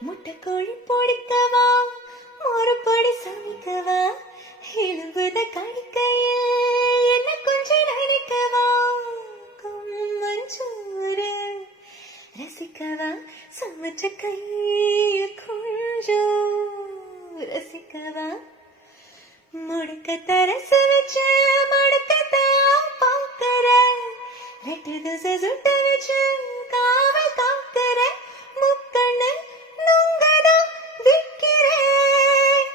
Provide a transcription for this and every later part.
முட்டைக்கோழி பொடிக்கவா ஒரு பொடி சமைக்கவா எலும்புத கடிக்கையில் என்ன கொஞ்சம் நினைக்கவா கம்மஞ்சூறு ரசிக்கவா சமைச்ச கைய கொஞ்சம் ரசிக்கவா முடுக்க தரச வச்சு மடுக்கத்தான் பார்க்கற ரெட்டு தசை சுட்ட வச்சு காவல் காக்கிற முக்கண்ணு நுங்கதா விக்கிறேன்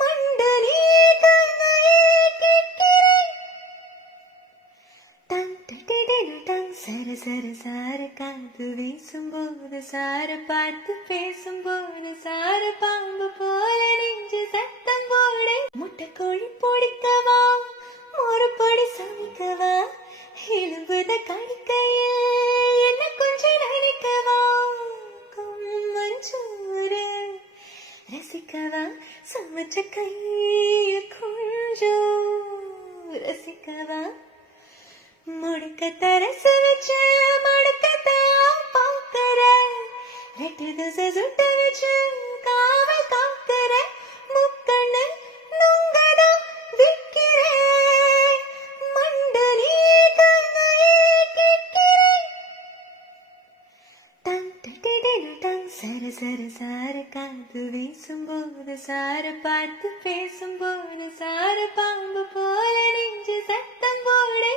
மண்டு நீ கையை கேட்கிறேன் தன் தட்டிடின தன் சர சர சார காது வீசும்போது சார பார்த்து பேசும்போது சார பாம்பு போல நெஞ்சு சத்தம் போடு முட்டைக்கோழி பொடிக்கவா ஒரு பொடி சமைக்கவா எலும்புத கடிக்கையில் என்ன கொஞ்சம் நினைக்கவா கம்மஞ்சூறு ரசிக்கவா சமைச்ச கைய கொஞ்சம் ரசிக்கவா முடுக்க தரச வச்சு மடுக்கத்தான் பார்க்கற ரெட்டு தசை சுட்ட வச்சு காவல் காக்கிற முக்கண்ணு நுங்கதா விக்கிறேன் மண்டு நீ கையை கேட்கிறேன் தன் தட்டிடின தன் சர சர சார காது வீசும்போது சார பார்த்து பேசும்போது சார பாம்பு போல நெஞ்சு சத்தம் போடு